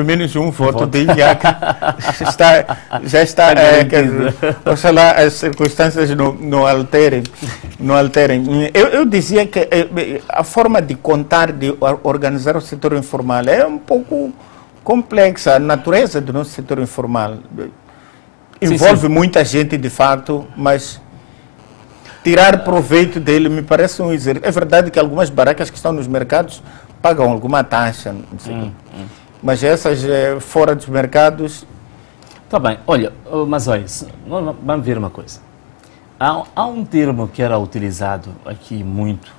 Pelo menos um voto de IAC já está oxalá as circunstâncias não alterem. Eu dizia que a forma de contar, de organizar o setor informal é um pouco complexa. A natureza do nosso setor informal envolve muita gente, de fato, mas tirar proveito dele me parece um exercício. É verdade que algumas barracas que estão nos mercados pagam alguma taxa, não sei. Mas essas fora dos mercados... Está bem, olha, mas olha, vamos ver uma coisa. Há um termo que era utilizado aqui muito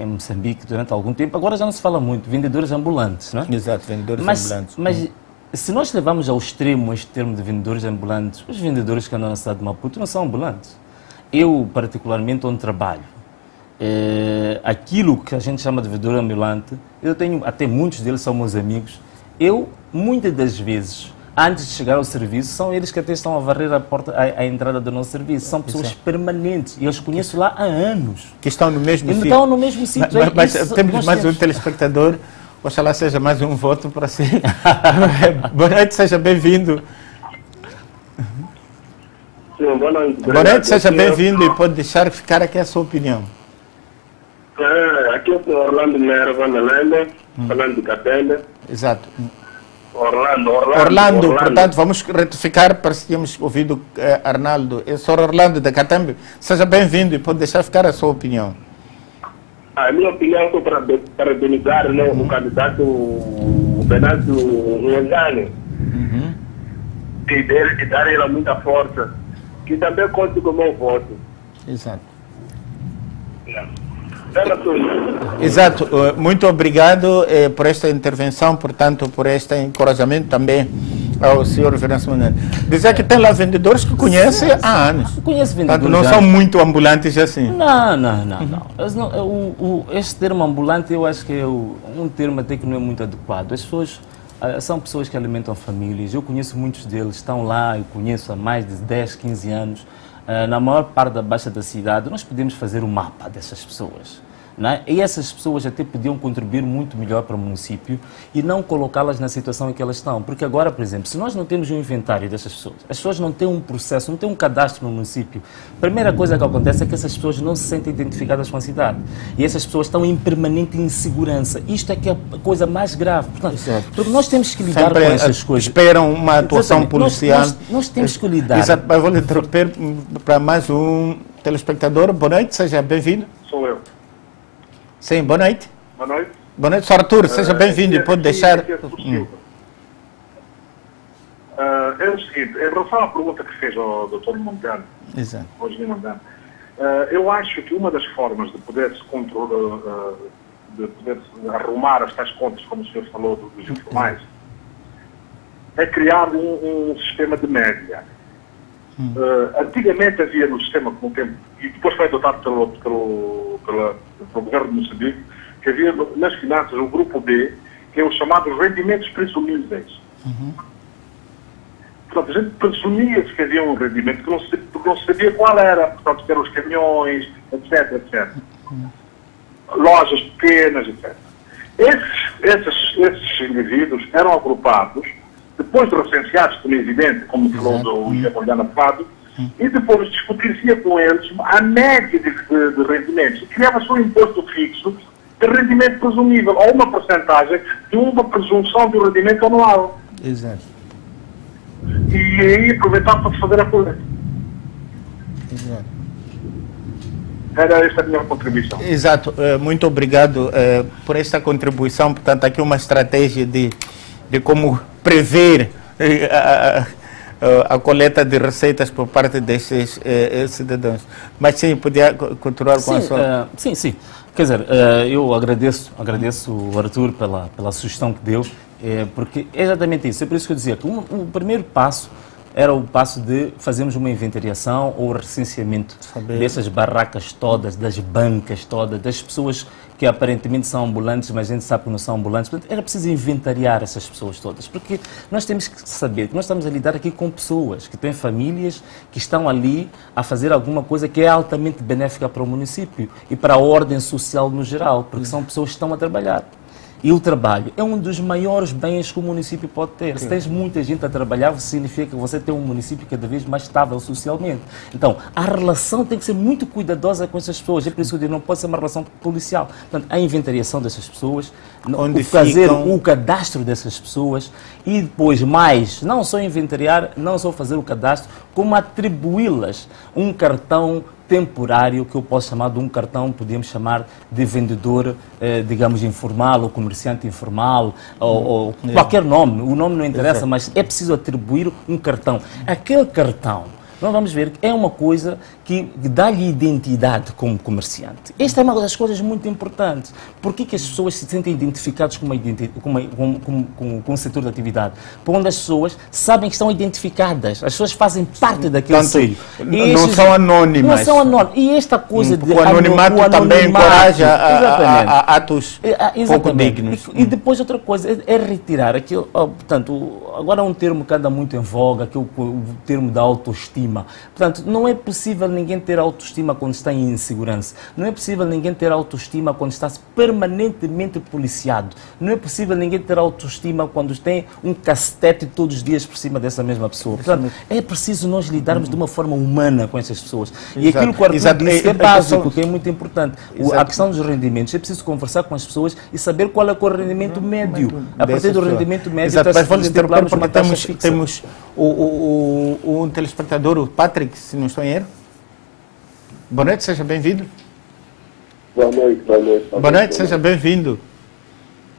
em Moçambique durante algum tempo, agora já não se fala muito, vendedores ambulantes, não é? Exato, vendedores ambulantes. Mas se nós levamos ao extremo este termo de vendedores ambulantes, os vendedores que andam na cidade de Maputo não são ambulantes. Eu, particularmente, onde trabalho, aquilo que a gente chama de vendedor ambulante, eu tenho, até muitos deles são meus amigos, muitas das vezes, antes de chegar ao serviço, são eles que até estão a varrer a porta, a entrada do nosso serviço. São pessoas permanentes, e eu os conheço lá há anos. Que estão no mesmo sítio. Estão no mesmo sítio. Mas temos mais um telespectador, oxalá seja mais um voto para si. Boa noite, seja bem-vindo. Sim, boa noite. Boa noite, seja bem-vindo e pode deixar ficar aqui a sua opinião. Aqui eu sou Orlando Nerva, na Lenda, falando de Capela. Exato. Orlando. Portanto, vamos retificar para se tínhamos ouvido Arnaldo. Eu sou Orlando da Catambe. Seja bem-vindo e pode deixar ficar a sua opinião. A minha opinião é para parabenizar o candidato Benazzo Ngane e dar ele muita força, que também conta com o meu voto. Exato. Exato. Muito obrigado por esta intervenção, portanto, por este encorajamento também ao senhor Venâncio Manuel. Dizer que tem lá vendedores que conhece há anos. Conheço vendedores. Portanto, não são muito ambulantes assim. Não. Este termo ambulante eu acho que é um termo até que não é muito adequado. As pessoas são pessoas que alimentam famílias. Eu conheço muitos deles, estão lá, eu conheço há mais de 10, 15 anos. Na maior parte da baixa da cidade, nós podemos fazer um mapa dessas pessoas. Não é? E essas pessoas até podiam contribuir muito melhor para o município e não colocá-las na situação em que elas estão. Porque agora, por exemplo, se nós não temos um inventário dessas pessoas, as pessoas não têm um processo, não têm um cadastro no município, a primeira coisa que acontece é que essas pessoas não se sentem identificadas com a cidade. E essas pessoas estão em permanente insegurança. Isto é que é a coisa mais grave. Portanto, porque nós temos que lidar com essas coisas. Esperam uma atuação policial. Nós temos que lidar. Exato, mas vou lhe interromper para mais um telespectador. Boa noite, seja bem-vindo. Sou eu. Sim, boa noite. Boa noite. Boa noite, Sr. Arthur, seja bem-vindo e pode deixar... É o seguinte, em relação à pergunta que fez ao Dr. Montano, Exato. Eu acho que uma das formas de poder-se arrumar as tais contas, como o senhor falou, dos informais, é criar um sistema de média. Antigamente havia no sistema, com o tempo, e depois foi adotado pelo governo de Moçambique, que havia nas finanças o grupo B, que é os chamados rendimentos presumíveis. Portanto, a gente presumia-se que havia um rendimento que não se sabia qual era, portanto, que eram os caminhões, etc. Lojas pequenas, etc. Esses indivíduos eram agrupados, depois de recenseados, como é evidente, como falou do Ian Fado, e depois discutir-se com eles a média de rendimentos. E criava-se um imposto fixo de rendimento presumível, ou uma porcentagem de uma presunção do rendimento anual. Exato. E aí aproveitava para fazer a coleta. Exato. Era esta a minha contribuição. Exato. Muito obrigado por esta contribuição. Portanto, aqui uma estratégia de como prever a coleta de receitas por parte desses cidadãos. Mas sim, podia continuar com a sua... Sim. Quer dizer, eu agradeço o Arthur pela sugestão que deu, porque é exatamente isso. É por isso que eu dizia que o primeiro passo era o passo de fazermos uma inventariação ou recenseamento dessas barracas todas, das bancas todas, das pessoas que aparentemente são ambulantes, mas a gente sabe que não são ambulantes. Portanto, era preciso inventariar essas pessoas todas, porque nós temos que saber que nós estamos a lidar aqui com pessoas que têm famílias, que estão ali a fazer alguma coisa que é altamente benéfica para o município e para a ordem social no geral, porque são pessoas que estão a trabalhar. E o trabalho é um dos maiores bens que o município pode ter. Se tens muita gente a trabalhar, significa que você tem um município cada vez mais estável socialmente. Então, a relação tem que ser muito cuidadosa com essas pessoas. É por isso que eu digo, não pode ser uma relação policial. Portanto, a inventariação dessas pessoas, fazer o cadastro dessas pessoas e depois mais, não só inventariar, não só fazer o cadastro, como atribuí-las um cartão temporário, que eu posso chamar de um cartão, podemos chamar de vendedor, digamos, informal, ou comerciante informal, ou qualquer nome. O nome não interessa, mas é preciso atribuir um cartão. Aquele cartão, nós vamos ver que é uma coisa que dá-lhe identidade como comerciante. Esta é uma das coisas muito importantes. Por que as pessoas se sentem identificadas com um setor de atividade? Por onde as pessoas sabem que estão identificadas. As pessoas fazem parte daquele seio. Não são anónimas. Não são anónimas. E esta coisa de... O anonimato também encoraja a atos pouco dignos. E depois outra coisa, é retirar aquilo... Portanto, agora um termo que anda muito em voga, que é o termo da autoestima. Portanto, não é possível ninguém ter autoestima quando está em insegurança. Não é possível ninguém ter autoestima quando está permanentemente policiado. Não é possível ninguém ter autoestima quando tem um cacete todos os dias por cima dessa mesma pessoa. Portanto, é preciso nós lidarmos de uma forma humana com essas pessoas. E aquilo que o Arthur disse que é básico, que é muito importante. A questão dos rendimentos. É preciso conversar com as pessoas e saber qual é o rendimento médio. A partir do rendimento médio... Exato, mas vamos interromper porque temos um telespectador, o Patrick, se não estou em erro. Boa noite, seja bem-vindo. Boa noite, boa noite. Boa noite, seja bem-vindo.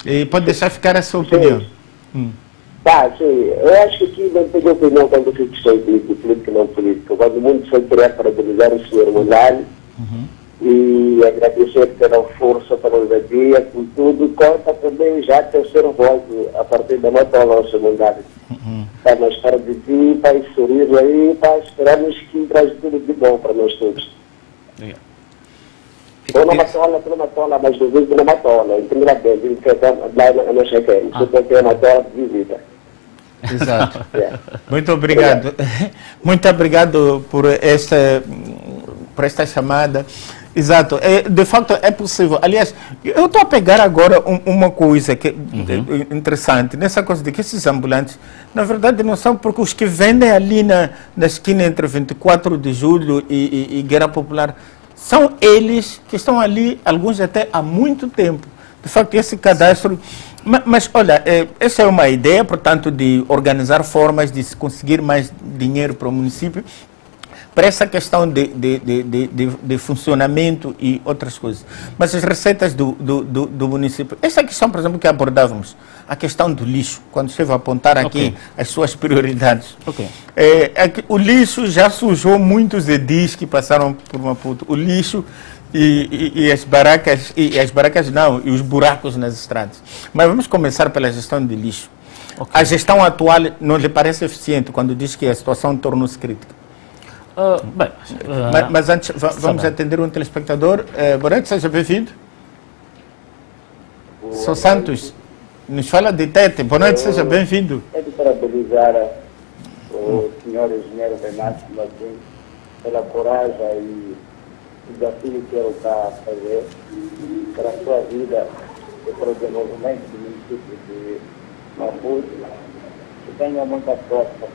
E pode deixar ficar a sua opinião. Tá, sim. Eu acho que aqui não tenho opinião quando se questão de política e não política. Quando muito foi querer parabenizar o senhor Mondlane e agradecer pela força, pela ousadia, por tudo, conta também já terceiro voto a partir da nota nossa Mondlane. Está mais perto de ti, para sorrir aí, para esperarmos que traz tudo de bom para nós todos. Ou não matola, tu não matola, mas do vídeo não matola. Em primeira vez, ele quer lá, eu não sei quem. Você tem que ter matola de visita. Exato. Muito obrigado. Muito obrigado por esta chamada. Exato. De facto, é possível. Aliás, eu estou a pegar agora uma coisa que é interessante. Nessa coisa de que esses ambulantes, na verdade, não são porque os que vendem ali na esquina entre 24 de julho e Guerra Popular, são eles que estão ali, alguns até há muito tempo. De facto, esse cadastro... Mas, olha, essa é uma ideia, portanto, de organizar formas de se conseguir mais dinheiro para o município, para essa questão de funcionamento e outras coisas. Mas as receitas do município... Essa questão, por exemplo, que abordávamos, a questão do lixo, quando você vai apontar aqui as suas prioridades. O lixo já sujou muitos edis que passaram por Maputo. O lixo e as barracas não, e os buracos nas estradas. Mas vamos começar pela gestão de lixo. A gestão atual não lhe parece eficiente quando diz que a situação tornou-se crítica? Mas antes, vamos atender um telespectador. Boa noite, seja bem-vindo. Sou Santos, nos fala de Tete. Boa noite, seja bem-vindo. É de parabenizar o senhor engenheiro Renato Martins pela coragem e o desafio que ele está a fazer para a sua vida e para o desenvolvimento do município de Maputo. Que tenha muita força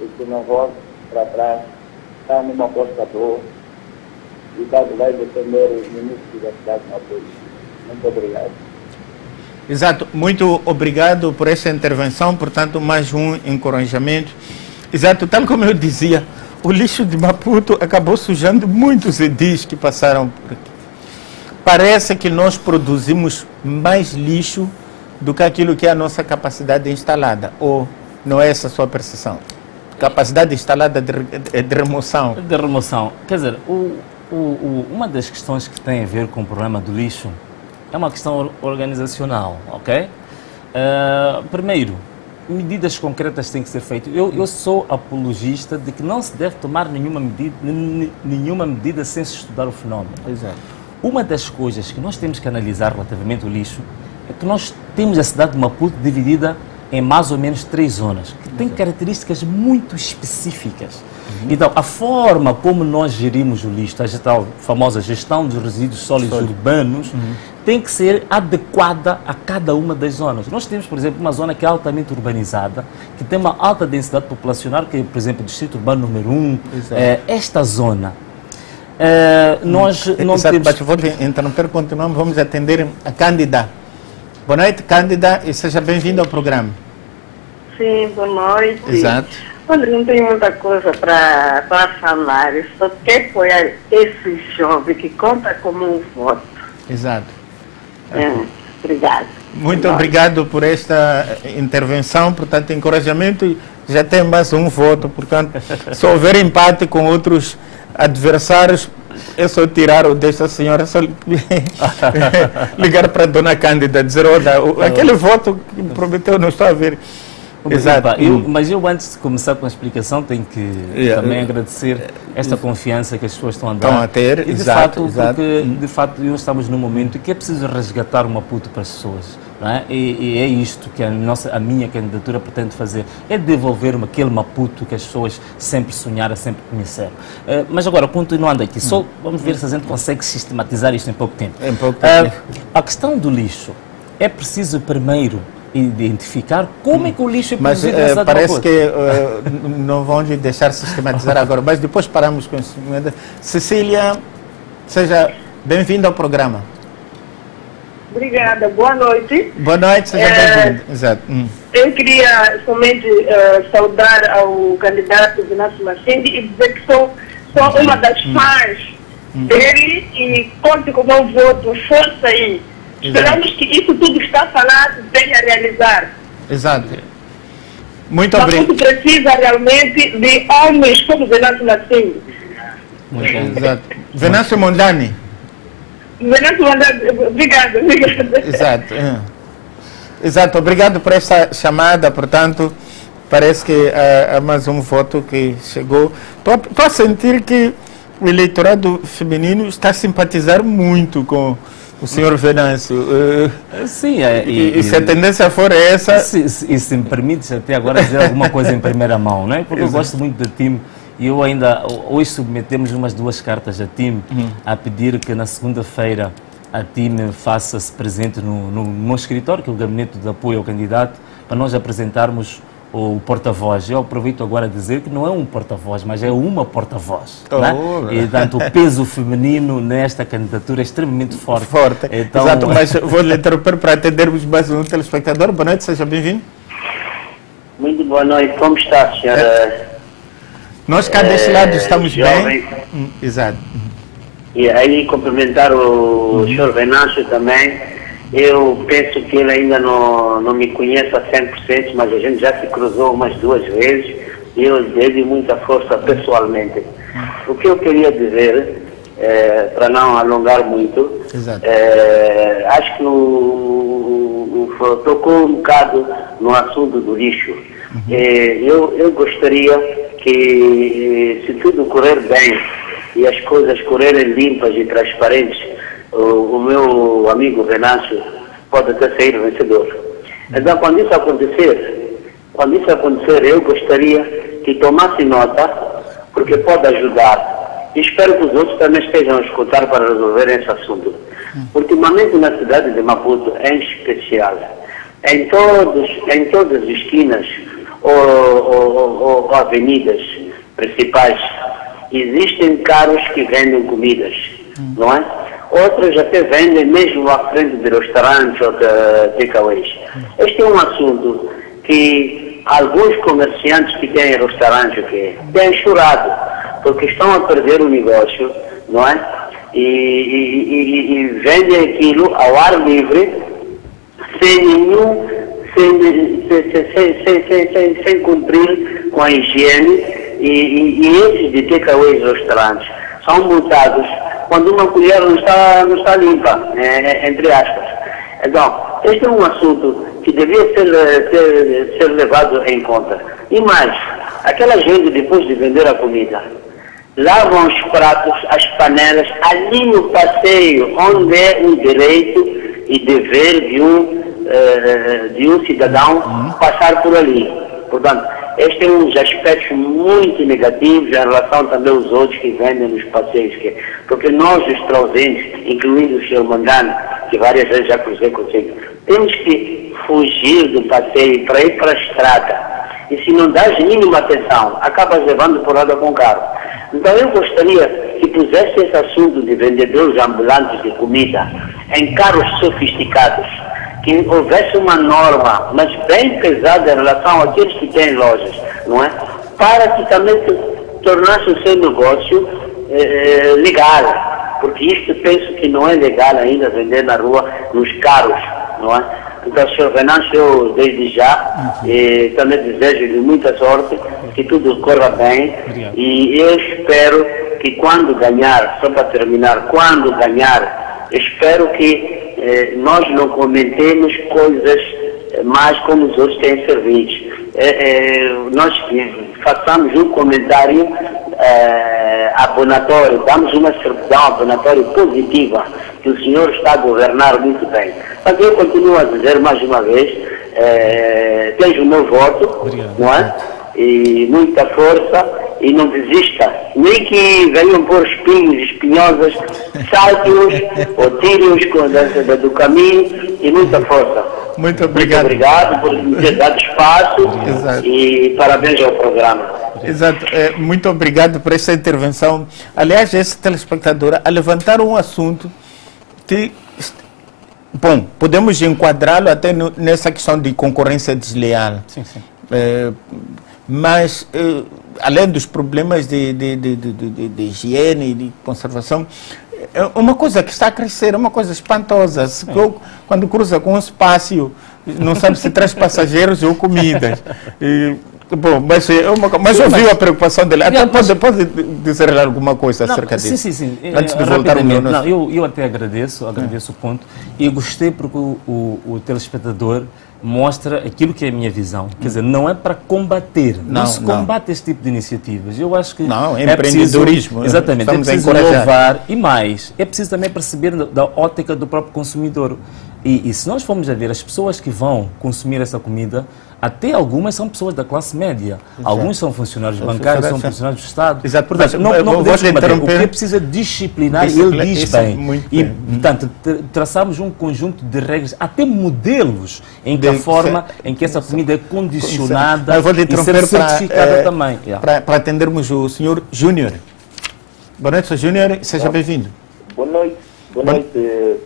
e que não volte para trás. Está numa costa boa e vai defender os ministros da cidade de Maputo. Muito obrigado. Exato, muito obrigado por essa intervenção, portanto, mais um encorajamento. Exato, tal como eu dizia, o lixo de Maputo acabou sujando muitos edis que passaram por aqui. Parece que nós produzimos mais lixo do que aquilo que é a nossa capacidade instalada, ou não é essa a sua percepção? Capacidade instalada de remoção. De remoção. Quer dizer, uma das questões que tem a ver com o problema do lixo é uma questão organizacional, ok? Primeiro, medidas concretas têm que ser feitas. Eu sou apologista de que não se deve tomar nenhuma medida sem se estudar o fenómeno. Exato. Uma das coisas que nós temos que analisar relativamente ao lixo é que nós temos a cidade de Maputo dividida em mais ou menos 3 zonas, que têm características muito específicas. Então, a forma como nós gerimos o lixo, a tal famosa gestão dos resíduos sólidos urbanos, tem que ser adequada a cada uma das zonas. Nós temos, por exemplo, uma zona que é altamente urbanizada, que tem uma alta densidade populacional, que é, por exemplo, o Distrito Urbano número 1. Esta zona, nós não temos... Mas vou interromper, continuamos, vamos atender a Cândida. Boa noite, Cândida, e seja bem-vindo ao programa. Sim, boa noite. Exato. Olha, não tenho muita coisa para falar, só quero apoiar esse jovem que conta como um voto. Exato. Obrigado. Muito obrigado por esta intervenção, portanto, encorajamento, e já tem mais um voto, portanto, se houver empate com outros adversários, é só tirar o desta senhora, é só ligar para a dona Cândida, dizer, olha, aquele voto que prometeu, não estou a ver. Exato. Mas eu, antes de começar com a explicação, tenho que também agradecer esta confiança que as pessoas estão a dar. Estão a ter, e de exato, fato, porque de fato nós estamos num momento que é preciso resgatar o Maputo para as pessoas. Não é? E é isto que a minha candidatura pretende fazer, é devolver aquele Maputo que as pessoas sempre sonharam, sempre conheceram. Mas agora, continuando aqui, só vamos ver se a gente consegue sistematizar isto em pouco tempo. A questão do lixo, é preciso primeiro identificar como é que o lixo é produzido na cidade de Maputo. Parece que não vão lhe deixar sistematizar agora, mas depois paramos com isso. Cecília, seja bem-vinda ao programa. Obrigada, boa noite. Boa noite, seja bem-vindo. Exato. Eu queria somente saudar ao candidato Venâncio Masindi e dizer que sou uma das fãs dele e conte com o meu voto, força aí. Esperamos que isso tudo que está falado venha a realizar. Exato. Muito obrigado. Maputo precisa realmente de homens como Venâncio Masindi. Exato. Venâncio Mondlane. Venâncio Mondlane, obrigada. Exato. Exato, obrigado por essa chamada, portanto, parece que há mais um voto que chegou. Estou a sentir que o eleitorado feminino está a simpatizar muito com o senhor Venâncio. Sim, e se a tendência for essa... E se me permite até agora dizer alguma coisa em primeira mão, não é? Porque eu gosto muito da TIM e eu ainda, hoje submetemos umas 2 cartas à TIM a pedir que na segunda-feira a TIM faça-se presente no meu escritório, que é o Gabinete de Apoio ao Candidato, para nós apresentarmos o porta-voz. Eu aproveito agora a dizer que não é um porta-voz, mas é uma porta-voz. E, portanto, o peso feminino nesta candidatura é extremamente forte. Então... Exato, mas vou lhe interromper para atendermos mais um telespectador. Boa noite, seja bem-vindo. Muito boa noite, como está, senhora? Nós cá deste lado estamos jovem. Bem. Exato. E aí cumprimentar o senhor Venâncio também. Eu penso que ele ainda não me conhece a 100%, mas a gente já se cruzou umas 2 vezes e eu dei muita força pessoalmente. O que eu queria dizer, para não alongar muito, acho que tocou um bocado no assunto do lixo. Eu gostaria que, se tudo correr bem e as coisas correrem limpas e transparentes, o meu amigo Venâncio pode até sair vencedor. Então, quando isso acontecer, eu gostaria que tomasse nota, porque pode ajudar. E espero que os outros também estejam a escutar para resolverem esse assunto. Ultimamente, na cidade de Maputo, em especial, em todas as esquinas ou avenidas principais, existem carros que vendem comidas, não é? Outros até vendem mesmo à frente de restaurantes ou de takeaways. Este é um assunto que alguns comerciantes que têm restaurantes têm chorado, porque estão a perder o negócio, não é? E vendem aquilo ao ar livre, sem cumprir com a higiene, e esses de takeaways restaurantes são multados quando uma colher não está limpa, entre aspas. Então, este é um assunto que devia ser levado em conta. E mais, aquela gente, depois de vender a comida, lavam os pratos, as panelas, ali no passeio, onde é um direito e dever de um cidadão passar por ali. Portanto, este é um dos aspectos muito negativos em relação também aos outros que vendem nos passeios. Porque nós, os transeuntes, incluindo o Sr. Mondlane, que várias vezes já cruzei consigo. Temos que fugir do passeio para ir para a estrada. E se não dás mínima atenção, acabas levando porrada com o carro. Então eu gostaria que pusesse esse assunto de vendedores ambulantes de comida em carros sofisticados, que houvesse uma norma, mas bem pesada em relação àqueles que têm lojas, não é? Para que também tornasse o seu negócio legal, porque isto penso que não é legal ainda vender na rua nos carros, não é? Então, Sr. Venâncio, eu desde já também desejo-lhe muita sorte, que tudo corra bem. Obrigado. E eu espero que quando ganhar, só para terminar, quando ganhar, espero que nós não comentemos coisas mais como os outros têm servidos. Nós façamos um comentário abonatório, damos uma certidão abonatória positiva, que o senhor está a governar muito bem. Mas eu continuo a dizer mais uma vez, tens o meu voto, Obrigado. não é? E muita força, e não desista, nem que venham pôr espinhos, espinhosas, salte-os ou tire-os do caminho, e muita força. Muito obrigado. Muito obrigado por me ter dado espaço. Exato. E parabéns ao programa. Exato. Muito obrigado por essa intervenção. Aliás, essa telespectadora a levantar um assunto que, bom, podemos enquadrá-lo até nessa questão de concorrência desleal. Sim, sim. Mas, além dos problemas de higiene e de conservação, é uma coisa que está a crescer, é uma coisa espantosa. Quando cruza com um espaço, não sabe se traz passageiros ou comidas. Bom, mas ouviu a preocupação dele. Até pode dizer alguma coisa acerca disso? Sim. Antes de voltar ao meu não, eu até agradeço o ponto. E gostei porque o telespectador mostra aquilo que é a minha visão. Quer dizer, não é para combater, não se combate esse tipo de iniciativas. Eu acho que é empreendedorismo. Preciso, exatamente, é preciso louvar e mais. É preciso também perceber da ótica do próprio consumidor. E se nós formos a ver as pessoas que vão consumir essa comida, até algumas são pessoas da classe média. Exato. Alguns são funcionários bancários, são funcionários do Estado. Exato. Portanto, não podemos combater. O que é preciso é disciplinar, e ele diz bem. E, portanto, traçamos um conjunto de regras, até modelos, em que a forma em que essa comida é condicionada e ser certificada também. Para atendermos o Sr. Júnior. Boa noite, Sr. Júnior. Seja bem-vindo. Boa noite. Boa noite,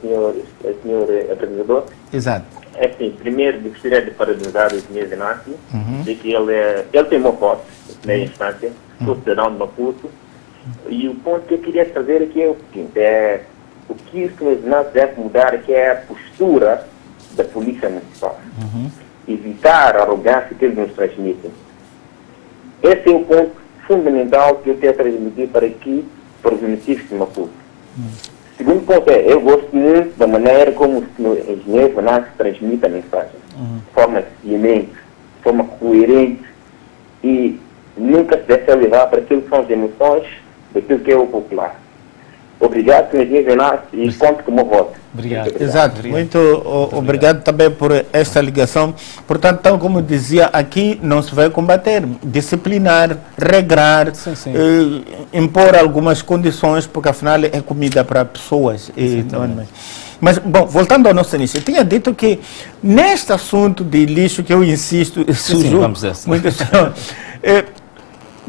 senhor apresentador. Exato. É assim, primeiro gostaria de parabenizar o senhor Venâncio, de que ele tem uma voz na instância, sou cidadão de Maputo, e o ponto que eu queria trazer aqui é o seguinte, o que o senhor Venâncio deve mudar, que é a postura da Polícia Municipal. Evitar a arrogância que eles nos transmitem. Esse é o ponto fundamental que eu quero transmitir para aqui, para os municípios de Maputo. Segundo ponto eu gosto muito da maneira como o engenheiro Venâncio transmite a mensagem. De forma eficiente, de forma coerente, e nunca se deve levar para aquilo que são as emoções daquilo que é o popular. Obrigado, senhor engenheiro Venâncio, e conto com o meu voto. Obrigado. Exato. Muito obrigado também por esta ligação. Portanto, tal como dizia, aqui não se vai combater, disciplinar, regrar, impor algumas condições, porque afinal é comida para pessoas. Mas, bom, voltando ao nosso início, eu tinha dito que neste assunto de lixo que eu insisto,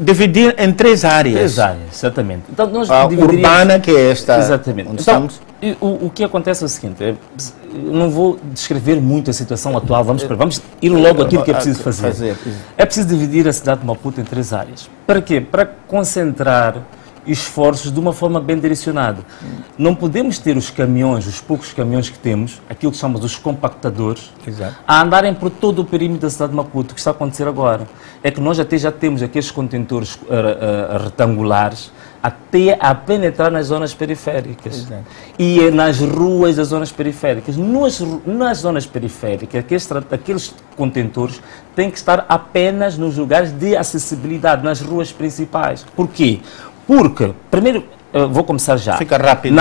dividir em três áreas. Três áreas, exatamente. Então, nós urbana, que é esta. Exatamente. Então, estamos. O que acontece é o seguinte, eu não vou descrever muito a situação atual, vamos ir logo àquilo que é preciso fazer. É preciso dividir a cidade de Maputo em três áreas. Para quê? Para concentrar esforços de uma forma bem direcionada. Não podemos ter os caminhões, os poucos caminhões que temos, aquilo que chamamos os compactadores, a andarem por todo o perímetro da cidade de Maputo. O que está a acontecer agora é que nós até já temos aqueles contentores retangulares até a penetrar nas zonas periféricas e nas ruas das zonas periféricas. Nas zonas periféricas, aqueles contentores têm que estar apenas nos lugares de acessibilidade, nas ruas principais. Por quê? Porque, primeiro, vou começar já. Fica rápido.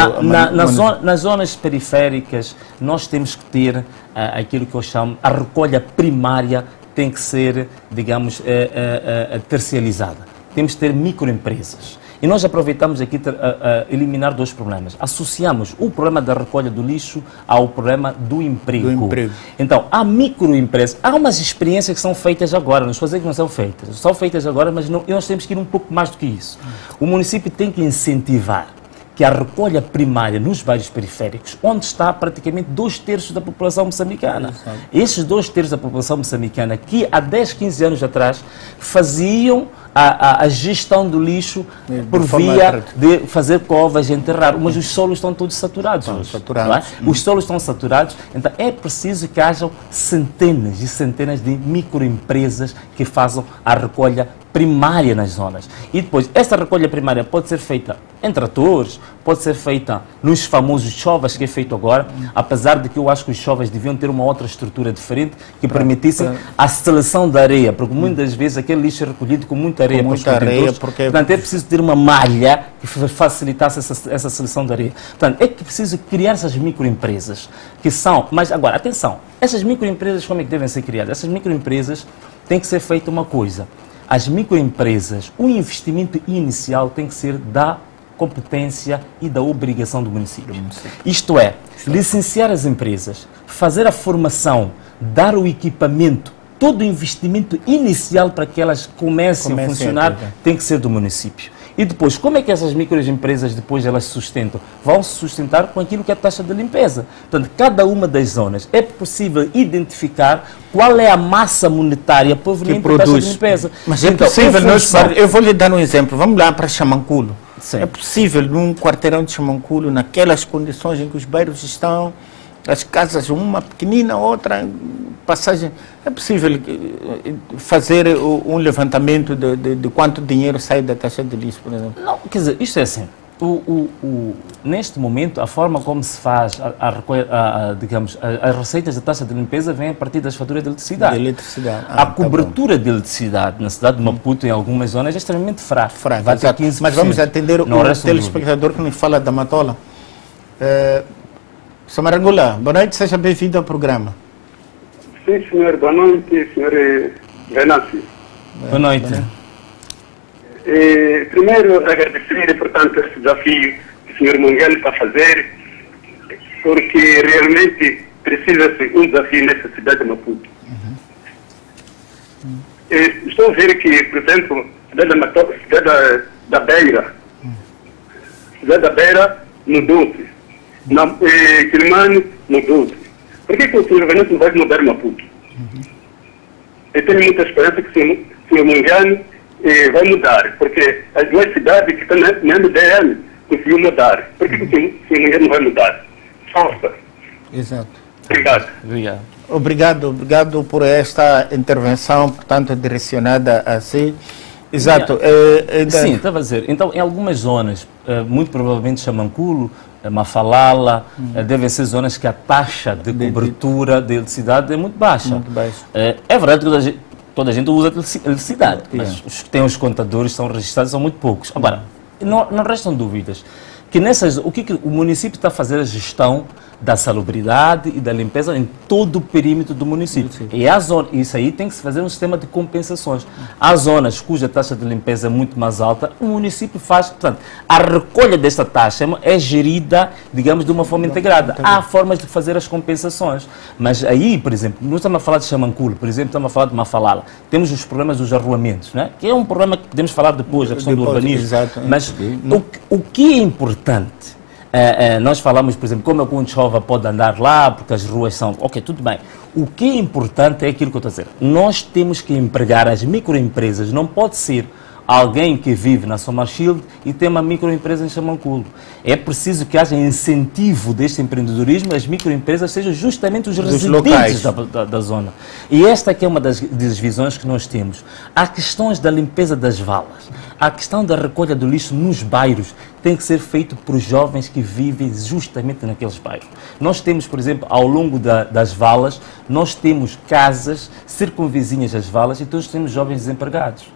Nas zonas periféricas, nós temos que ter aquilo que eu chamo, a recolha primária tem que ser, digamos, terciarizada. Temos que ter microempresas. E nós aproveitamos aqui a eliminar dois problemas. Associamos o problema da recolha do lixo ao problema do emprego. Então, há microempresas, há umas experiências que são feitas agora, não estou a dizer que não são feitas, são feitas agora, mas nós temos que ir um pouco mais do que isso. O município tem que incentivar que a recolha primária nos bairros periféricos, onde está praticamente 2/3 da população moçambicana. Esses 2/3 da população moçambicana que há 10, 15 anos atrás faziam a gestão do lixo por via de fazer covas e enterrar, mas os solos estão todos saturados hoje. Os solos estão saturados, então é preciso que hajam centenas e centenas de microempresas que façam a recolha primária nas zonas. E depois, essa recolha primária pode ser feita em tratores, pode ser feita nos famosos chovas que é feito agora, apesar de que eu acho que os chovas deviam ter uma outra estrutura diferente que permitisse a seleção da areia, porque muitas vezes aquele lixo é recolhido com muita areia para os contentores, portanto é preciso ter uma malha que facilitasse essa seleção da areia. Portanto, é que preciso criar essas microempresas que são, mas agora, atenção, essas microempresas como é que devem ser criadas? Essas microempresas tem que ser feita uma coisa. As microempresas, o investimento inicial tem que ser da competência e da obrigação do município. Isto é, licenciar as empresas, fazer a formação, dar o equipamento, todo o investimento inicial para que elas comecem a funcionar tem que ser do município. E depois, como é que essas microempresas depois elas se sustentam? Vão se sustentar com aquilo que é a taxa de limpeza. Portanto, cada uma das zonas é possível identificar qual é a massa monetária proveniente da taxa de limpeza. Mas é possível, eu vou lhe dar um exemplo. Vamos lá para Xamanculo. Sim. É possível, num quarteirão de Xamanculo, naquelas condições em que os bairros estão, as casas, uma pequenina, outra, passagem, é possível fazer um levantamento de quanto dinheiro sai da taxa de lixo, por exemplo? Não, quer dizer, isto é assim, neste momento, a forma como se faz digamos, as receitas da taxa de limpeza vêm a partir das faturas de eletricidade. A cobertura de eletricidade na cidade de Maputo, em algumas zonas, é extremamente fraca. Vai até 15%. Mas vamos atender o telespectador que nos fala da Matola. Samarangula, boa noite, seja bem-vindo ao programa. Sim, senhor, boa noite, senhor Venâncio. Boa noite. Primeiro, agradecer, portanto, esse desafio que o senhor Munguel está a fazer, porque realmente precisa-se um desafio nessa cidade de Maputo. Estou a ver que, por exemplo, cidade da Beira, cidade da Beira mudou-se. Quilimane mudou-se. Por que o senhor Venâncio não vai mudar Maputo? Eu tenho muita esperança que o senhor Munguel vai mudar, porque as duas cidades que estão no MDM conseguiu mudar. Por que o senhor Munguel não vai mudar? Força. Exato. Obrigado. Obrigado por esta intervenção, portanto, direcionada a si. Exato. Sim, estava a dizer. Então, em algumas zonas, muito provavelmente Xamanculo, Mafalala, devem ser zonas que a taxa de cobertura de eletricidade é muito baixa. Muito baixa. É verdade que toda a gente usa eletricidade, mas os que têm os contadores são registrados são muito poucos. Agora, não restam dúvidas que o que o município está a fazer a gestão da salubridade e da limpeza em todo o perímetro do município. E isso aí tem que se fazer um sistema de compensações. Há zonas cuja taxa de limpeza é muito mais alta, o município faz, portanto, a recolha desta taxa é gerida, digamos, de uma forma integrada. Há formas de fazer as compensações. Mas aí, por exemplo, nós estamos a falar de Xamanculo, por exemplo, estamos a falar de Mafalala. Temos os problemas dos arruamentos, né? Que é um problema que podemos falar depois, a questão do urbanismo. Mas o que é importante? Nós falamos, por exemplo, como é que um chova pode andar lá, porque as ruas são... Ok, tudo bem. O que é importante é aquilo que eu estou a dizer. Nós temos que empregar as microempresas. Não pode ser alguém que vive na Somarshield e tem uma microempresa em Xamanculo. É preciso que haja incentivo deste empreendedorismo, as microempresas sejam justamente os residentes da zona. E esta aqui é uma das visões que nós temos. Há questões da limpeza das valas, a questão da recolha do lixo nos bairros tem que ser feito por jovens que vivem justamente naqueles bairros. Nós temos, por exemplo, ao longo das valas, nós temos casas circunvizinhas às valas e todos temos jovens desempregados.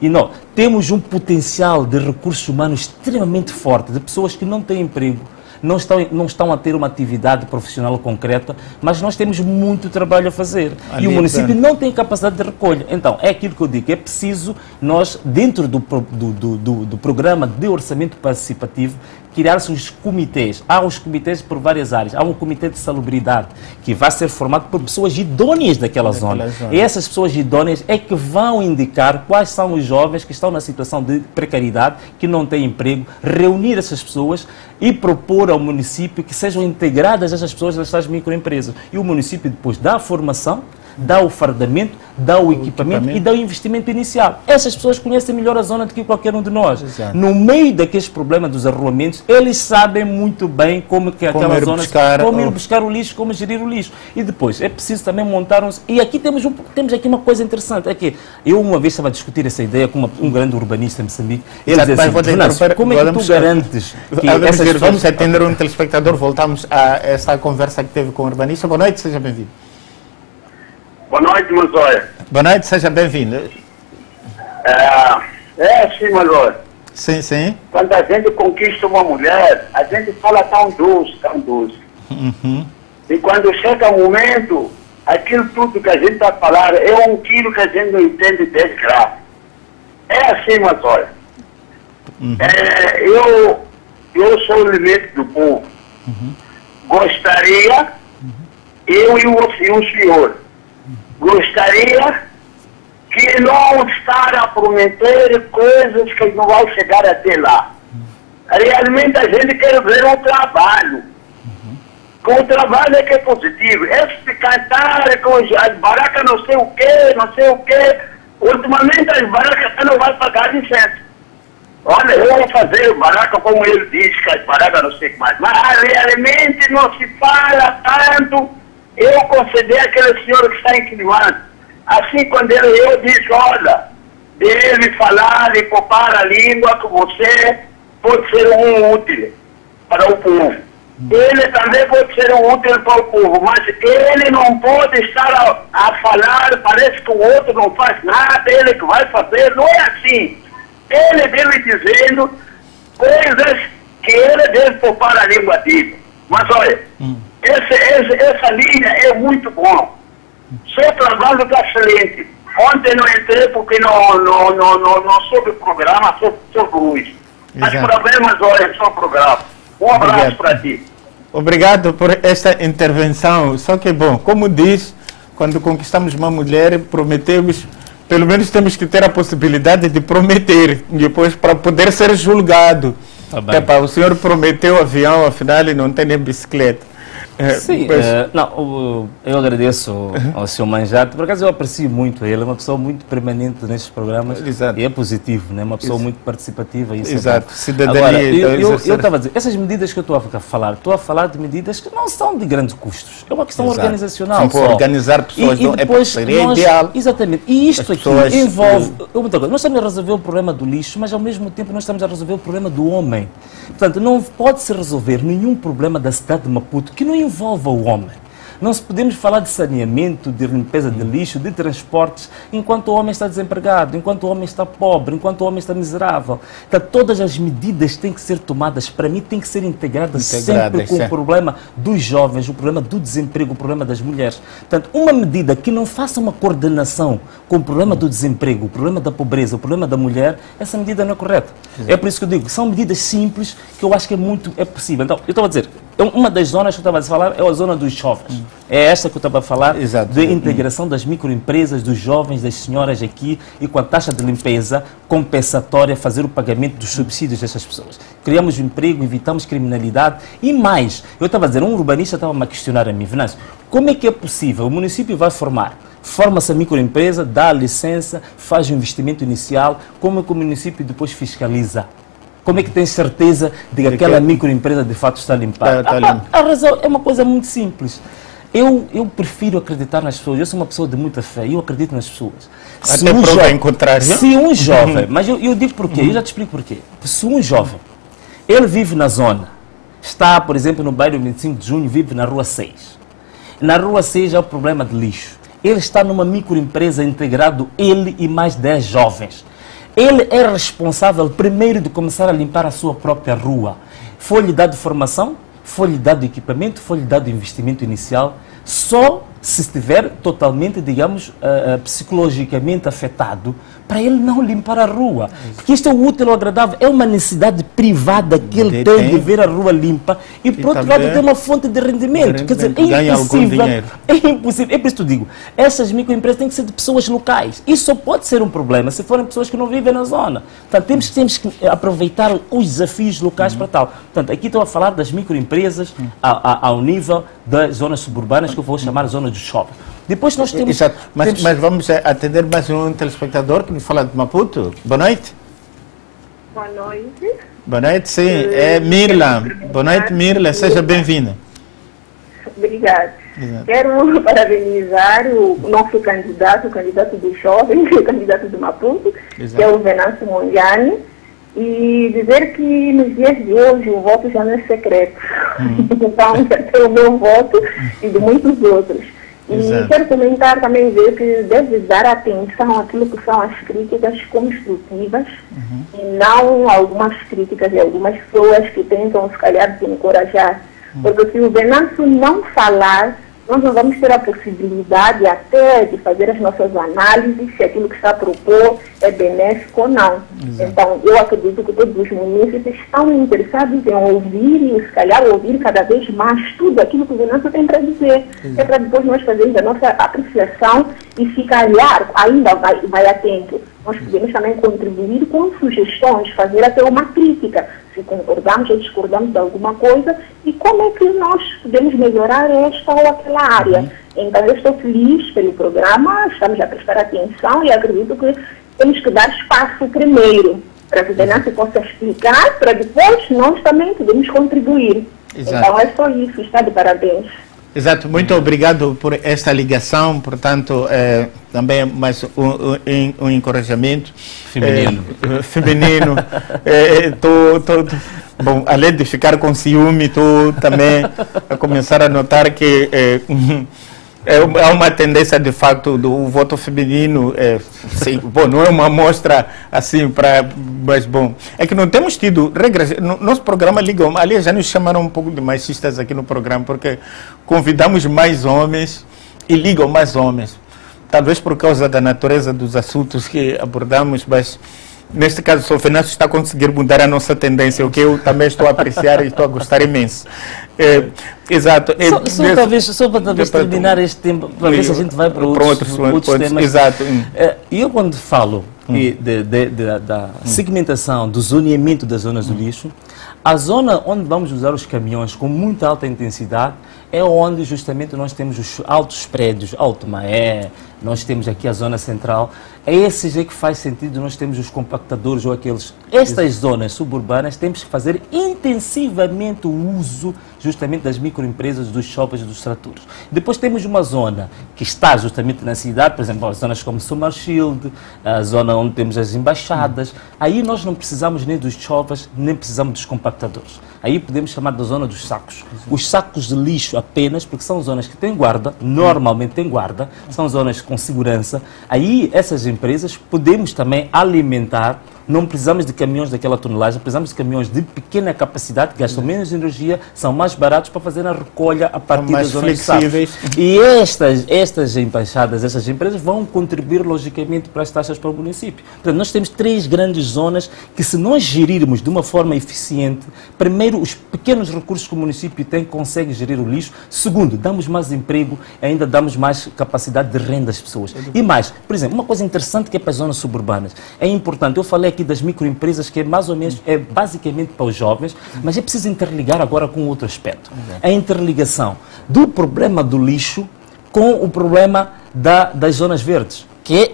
E nós temos um potencial de recursos humanos extremamente forte, de pessoas que não têm emprego, não estão a ter uma atividade profissional concreta, mas nós temos muito trabalho a fazer. E o município não tem capacidade de recolha. Então, é aquilo que eu digo, é preciso nós, dentro do programa de orçamento participativo, criar-se os comitês. Há os comitês por várias áreas. Há um comitê de salubridade que vai ser formado por pessoas idôneas daquela zona. E essas pessoas idôneas é que vão indicar quais são os jovens que estão na situação de precariedade, que não têm emprego, reunir essas pessoas e propor ao município que sejam integradas essas pessoas nestas microempresas. E o município depois dá a formação, dá o fardamento, dá o equipamento e dá o investimento inicial. Essas pessoas conhecem melhor a zona do que qualquer um de nós. Exato. No meio daqueles problemas dos arruamentos, eles sabem muito bem como que aquela zona, como ir buscar o lixo, como gerir o lixo. E depois, é preciso também montar uns... E aqui temos aqui uma coisa interessante, é que eu uma vez estava a discutir essa ideia com um grande urbanista em Moçambique. Ele dizia assim, como é que tu garantes que essas pessoas... Vamos atender um telespectador, voltamos a essa conversa que teve com o urbanista. Boa noite, seja bem-vindo. Boa noite, Manzóia. Boa noite, seja bem-vindo. Sim, Manzóia. Sim, sim. Quando a gente conquista uma mulher, a gente fala tão doce, tão doce. Uhum. E quando chega o momento, aquilo tudo que a gente está falando é 1 quilo que a gente não entende 10 gramas. É assim, Manzóia. Uhum. Eu sou o limite do povo. Uhum. Gostaria, eu e o senhor, gostaria que não estar a prometer coisas que não vão chegar até lá. Realmente a gente quer ver um trabalho. Com o trabalho é que é positivo. Esse cantar com as barracas não sei o quê. Ultimamente as barracas não vão pagar licença. Olha, eu vou fazer barraca como ele diz, que as barracas não sei o que mais. Mas realmente não se fala tanto. Eu concedi aquele senhor que está inclinando. Assim, quando eu disse, olha, deve falar e poupar a língua que você pode ser um útil para o povo. Ele também pode ser um útil para o povo, mas ele não pode estar a falar, parece que o outro não faz nada, ele que vai fazer, não é assim. Ele deve dizendo coisas que ele deve poupar a língua dele. Mas olha, essa linha é muito bom. Seu trabalho está excelente. Ontem não entrei porque não soube o programa, soube o Luiz. Mas problemas, olha, só o programa. Um abraço para ti. Obrigado por esta intervenção. Só que, bom, como diz, quando conquistamos uma mulher, prometemos, pelo menos temos que ter a possibilidade de prometer, depois para poder ser julgado. Tá, o senhor prometeu avião, afinal ele não tem nem bicicleta. Sim, eu agradeço ao Sr. Manjato, por acaso eu aprecio muito ele, é uma pessoa muito permanente nestes programas. Exato. E é positivo, né? Uma pessoa muito participativa. Isso exato, é cidadania. Agora, eu estava a dizer, essas medidas que eu estou a falar de medidas que não são de grandes custos, é uma questão organizacional. São para organizar pessoas, e depois seria ideal. Exatamente, e isto aqui envolve muita coisa. Nós estamos a resolver o problema do lixo, mas ao mesmo tempo nós estamos a resolver o problema do homem. Portanto, não pode-se resolver nenhum problema da cidade de Maputo que não envolva o homem. Não se podemos falar de saneamento, de limpeza de lixo, de transportes, enquanto o homem está desempregado, enquanto o homem está pobre, enquanto o homem está miserável. Então, todas as medidas têm que ser tomadas, para mim, têm que ser integradas sempre com o problema dos jovens, o problema do desemprego, o problema das mulheres. Portanto, uma medida que não faça uma coordenação com o problema do desemprego, o problema da pobreza, o problema da mulher, essa medida não é correta. É por isso que eu digo, são medidas simples que eu acho que é possível. Então, eu estava a dizer, uma das zonas que eu estava a falar é a zona dos jovens. É esta que eu estava a falar, de integração das microempresas, dos jovens, das senhoras aqui, e com a taxa de limpeza compensatória, fazer o pagamento dos subsídios dessas pessoas. Criamos emprego, evitamos criminalidade e mais. Eu estava a dizer, um urbanista estava-me a questionar a mim, Venâncio, como é que é possível? O município vai forma-se a microempresa, dá a licença, faz o investimento inicial, como é que o município depois fiscaliza? Como é que tem certeza de que aquela microempresa de fato está limpada? A razão é uma coisa muito simples. Eu prefiro acreditar nas pessoas. Eu sou uma pessoa de muita fé. Eu acredito nas pessoas. Se um jovem, mas eu digo porquê, eu já te explico porquê. Se um jovem, ele vive na zona, está, por exemplo, no bairro 25 de Junho, vive na Rua 6. Na Rua 6 há o problema de lixo. Ele está numa microempresa integrado, ele e mais 10 jovens. Ele é responsável primeiro de começar a limpar a sua própria rua. Foi-lhe dado formação, foi-lhe dado equipamento, foi-lhe dado investimento inicial, só se estiver totalmente, digamos, psicologicamente afetado, para ele não limpar a rua. Porque isto é o útil ou agradável, é uma necessidade privada que ele tem de ver a rua limpa e por outro lado, tem uma fonte de rendimento. Quer dizer, é impossível. É impossível. É por isso que eu digo, essas microempresas têm que ser de pessoas locais. Isso só pode ser um problema se forem pessoas que não vivem na zona. Portanto, temos que aproveitar os desafios locais para tal. Portanto, aqui estou a falar das microempresas ao nível das zonas suburbanas, que eu vou chamar zona dos shoppings. Depois nós temos... Exato. Mas vamos atender mais um telespectador que nos fala de Maputo. Boa noite. Boa noite. Boa noite, sim. É Mirla. Boa noite, Mirla. Seja bem-vinda. Obrigada. Exato. Quero parabenizar o nosso candidato, o candidato do jovem, o candidato do Maputo, Exato. que é o Venâncio Mondiani, e dizer que nos dias de hoje o voto já não é secreto. Então, já tem o meu voto e de muitos outros. E Exato. quero comentar também, ver que deve dar atenção àquilo que são as críticas construtivas e não algumas críticas de algumas pessoas que tentam, se calhar, te encorajar. Porque se o Venâncio não falar, nós não vamos ter a possibilidade até de fazer as nossas análises se aquilo que está a propor é benéfico ou não. Exato. Então, eu acredito que todos os munícipes estão interessados em ouvir e, se calhar, ouvir cada vez mais tudo aquilo que o Venâncio tem para dizer. Exato. É para depois nós fazermos a nossa apreciação e se calhar ainda vai atento. Nós podemos também contribuir com sugestões, fazer até uma crítica, se concordamos ou discordamos de alguma coisa e como é que nós podemos melhorar esta ou aquela área. Então, eu estou feliz pelo programa, estamos a prestar atenção e acredito que temos que dar espaço primeiro para que o Venâncio possa explicar, para depois nós também podemos contribuir. Exato. Então, é só isso, está de parabéns. Exato, muito obrigado por esta ligação, portanto, também mais um encorajamento feminino. Bom, além de ficar com ciúme, estou também a começar a notar que há uma tendência, de facto, do voto feminino. Sim, bom, não é uma amostra assim para... Mas, bom, é que não temos tido regras. No nosso programa ligam, aliás, já nos chamaram um pouco de machistas aqui no programa, porque convidamos mais homens e ligam mais homens. Talvez por causa da natureza dos assuntos que abordamos, mas... Neste caso, o Venâncio está a conseguir mudar a nossa tendência, o que eu também estou a apreciar e estou a gostar imenso. Exato. Só para talvez terminar este tempo, para ver se a gente vai para outros temas. Exato. Eu, quando falo da segmentação, do zoneamento das zonas do lixo, a zona onde vamos usar os caminhões com muita alta intensidade é onde justamente nós temos os altos prédios, Alto Maé, nós temos aqui a zona central. É esses que faz sentido nós temos os compactadores ou aqueles. Estas zonas suburbanas temos que fazer intensivamente o uso justamente das microempresas, dos shoppings, dos tratores. Depois temos uma zona que está justamente na cidade, por exemplo, as zonas como Summershield, a zona onde temos as embaixadas. Aí nós não precisamos nem dos shoppings, nem precisamos dos compactadores. Aí podemos chamar da zona dos sacos. Os sacos de lixo apenas, porque são zonas que têm guarda, normalmente têm guarda, são zonas com segurança. Aí essas empresas podemos também alimentar. Não precisamos de caminhões daquela tonelagem, precisamos de caminhões de pequena capacidade, que gastam menos energia, são mais baratos para fazer a recolha a partir das zonas flexíveis. E estas embaixadas, essas empresas vão contribuir logicamente para as taxas para o município. Portanto, nós temos 3 grandes zonas que, se nós gerirmos de uma forma eficiente, primeiro, os pequenos recursos que o município tem, consegue gerir o lixo. Segundo, damos mais emprego e ainda damos mais capacidade de renda às pessoas. E mais, por exemplo, uma coisa interessante que é para as zonas suburbanas. É importante, eu falei aqui das microempresas, que é mais ou menos, é basicamente para os jovens, mas é preciso interligar agora com outro aspecto. A interligação do problema do lixo com o problema das zonas verdes.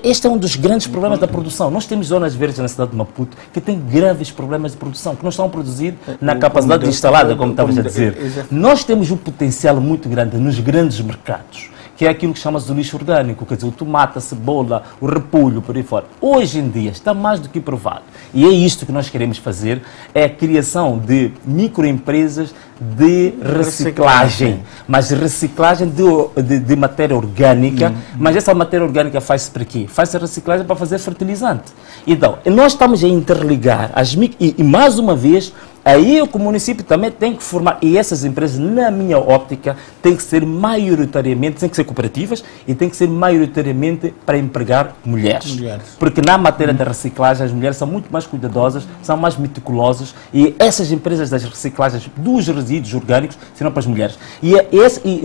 Este é um dos grandes problemas da produção. Nós temos zonas verdes na cidade de Maputo que têm graves problemas de produção, que não estão a produzir na capacidade instalada, como estavas a dizer. Nós temos um potencial muito grande nos grandes mercados, que é aquilo que chama-se do lixo orgânico, quer dizer, o tomate, a cebola, o repolho, por aí fora. Hoje em dia está mais do que provado. E é isto que nós queremos fazer, é a criação de microempresas de reciclagem. Mas reciclagem de matéria orgânica, mas essa matéria orgânica faz-se para quê? Faz-se a reciclagem para fazer fertilizante. Então, nós estamos a interligar, e mais uma vez, Aí o município também tem que formar, e essas empresas, na minha óptica, têm que ser maioritariamente, têm que ser cooperativas e têm que ser maioritariamente para empregar mulheres. Porque na matéria da reciclagem, as mulheres são muito mais cuidadosas, são mais meticulosas, e essas empresas das reciclagens dos resíduos orgânicos serão para as mulheres. E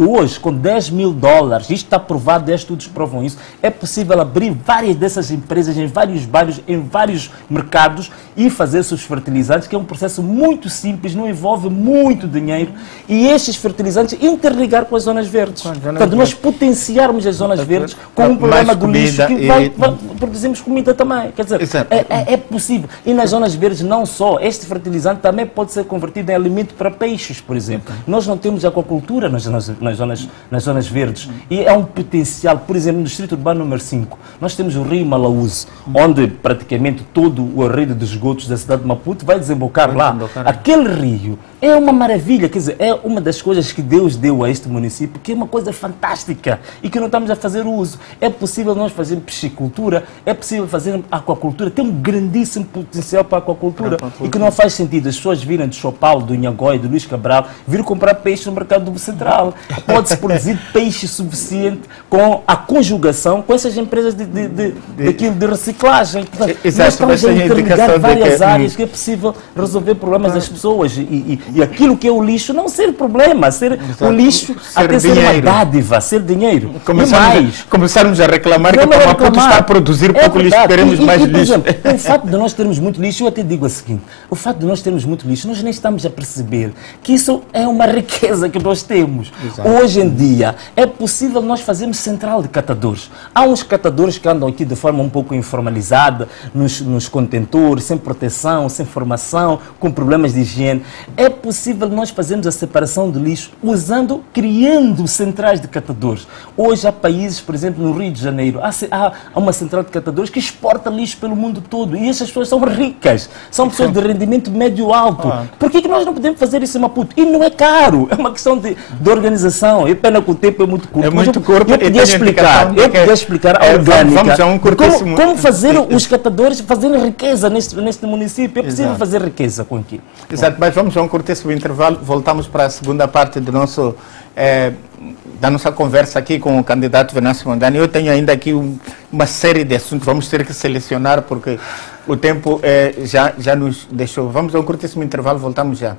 hoje, com 10 mil dólares, isto está provado, estudos provam isso, é possível abrir várias dessas empresas em vários bairros, em vários mercados e fazer seus fertilizantes, que é um processo muito simples, não envolve muito dinheiro, e estes fertilizantes interligar com as zonas verdes. Portanto, nós potenciarmos as zonas verdes com um problema do lixo que produzimos comida também. Quer dizer, é possível. E nas zonas verdes não só, este fertilizante também pode ser convertido em alimento para peixes, por exemplo. Nós não temos aquacultura nas zonas verdes, e é um potencial. Por exemplo, no Distrito Urbano número 5, nós temos o rio Malaúze, onde praticamente todo o arreio de esgotos da cidade de Maputo vai desembocar lá. Aquele rio é uma maravilha, quer dizer, é uma das coisas que Deus deu a este município, que é uma coisa fantástica e que não estamos a fazer uso. É possível nós fazer piscicultura, é possível fazer aquacultura, tem um grandíssimo potencial para a aquacultura e que não faz sentido as pessoas virem de São Paulo, do Inhagói, do Luís Cabral, vir comprar peixe no mercado do Central. Pode-se produzir peixe suficiente com a conjugação com essas empresas de reciclagem. Portanto, nós estamos a interligar várias áreas que é possível resolver problemas das pessoas e aquilo que é o lixo não ser problema, ser o lixo até ser uma dádiva, ser dinheiro. Começarmos a reclamar que o Maputo está a produzir pouco lixo, queremos mais lixo. Exemplo, o fato de nós termos muito lixo, eu até digo o seguinte, o fato de nós termos muito lixo, nós nem estamos a perceber que isso é uma riqueza que nós temos. Hoje em dia, é possível nós fazermos central de catadores. Há uns catadores que andam aqui de forma um pouco informalizada, nos contentores, sem proteção, sem formação, com problemas de higiene. É possível nós fazermos a separação de lixo criando centrais de catadores. Hoje há países, por exemplo, no Rio de Janeiro, há uma central de catadores que exporta lixo pelo mundo todo e essas pessoas são ricas, são pessoas de rendimento médio-alto. Por que nós não podemos fazer isso em Maputo? E não é caro, é uma questão de organização. É pena que o tempo é muito curto. Eu podia explicar a orgânica, como fazer os catadores fazerem riqueza neste município. É possível fazer riqueza com aquilo. Exato, mas vamos a um curtíssimo intervalo, voltamos para a segunda parte da nossa conversa aqui com o candidato Venâncio Mondlane. Eu tenho ainda aqui uma série de assuntos, vamos ter que selecionar porque o tempo já nos deixou. Vamos a um curtíssimo intervalo, voltamos já.